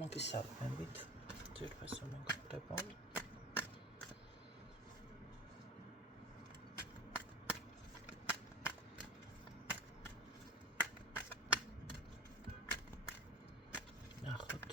მოგისალმებით ძირფესო მეგობრებო ნახოთ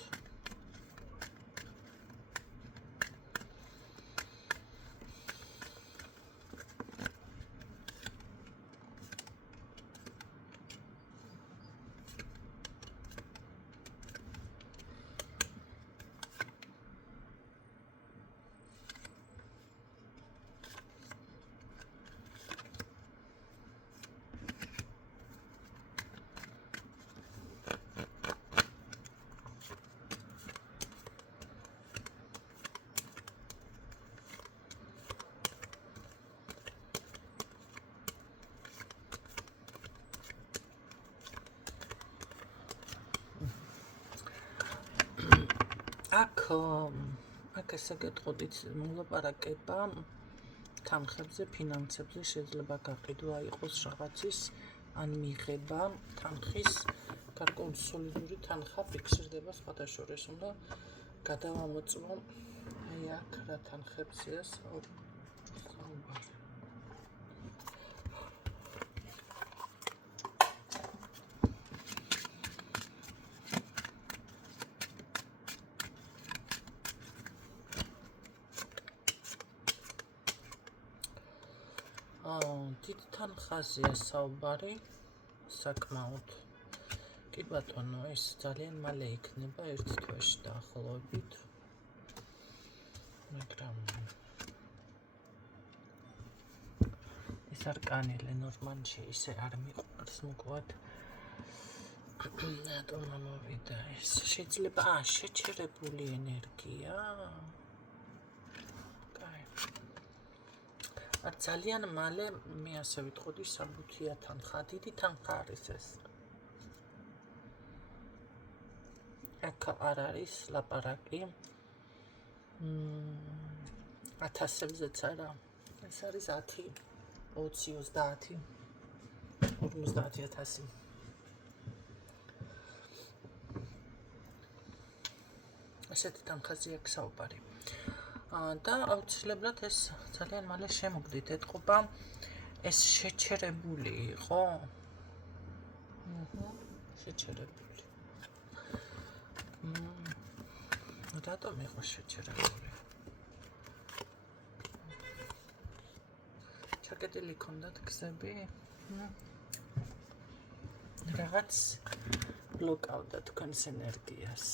აქ ესე გეტყოდით მოლაპარაკება თანხებზე, ფინანსებზე შეიძლება გაყიდვა იყოს რაღაცის ან მიღება თანხის გარკვეული სოლიდური თანხა ფიქსირდება სხვადასხვა უნდა გადავამოწმო აი აქ რა თანხებზეა საუბარი დიდ თანხაზეა საუბარი საკმაოდ კი ბატონო ეს ძალიან მალე იქნება ერთ თვეში დაახლოებით მაგრამ ეს არკანი ლენორმანში ისე არ მიყვარს მოკლედ რატომ ამოვიდა ეს შეიძლება შეჩერებული ენერგია ძალიან მალე მე ასე ვიტყოდი საბუთია თანხა დიდი თანხა არის ეს აქ არ არის ლაპარაკი 1000-ზეც არა ეს არის 10 20 30 50,000 ასეთი თანხაზე აქვს საუბარი და აუცილებლად ეს ძალიან მალე შემოგდით ეთყობა ეს შეჩერებული იყო შეჩერებული რატომ იყო შეჩერებული ჩაკეტილი ქონდათ გზები რაღაც ბლოკავდა თქვენს ენერგიას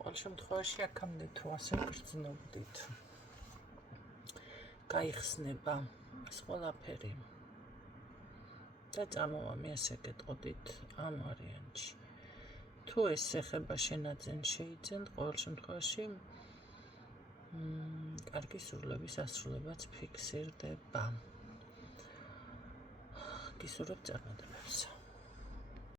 ყოველ შემთხვევაში აქამდე თუ ასე გრძნობდით გაიხსნება ეს ყველაფერი და წამოვა მე ასე გეტყოდით ამ ვარიანტში თუ ეს ეხება შენაძენ შეიძენთ ყოველ შემთხვევაში კარგი სურვილების ასრულებაც ფიქსირდება გისურვებთ წარმატებებს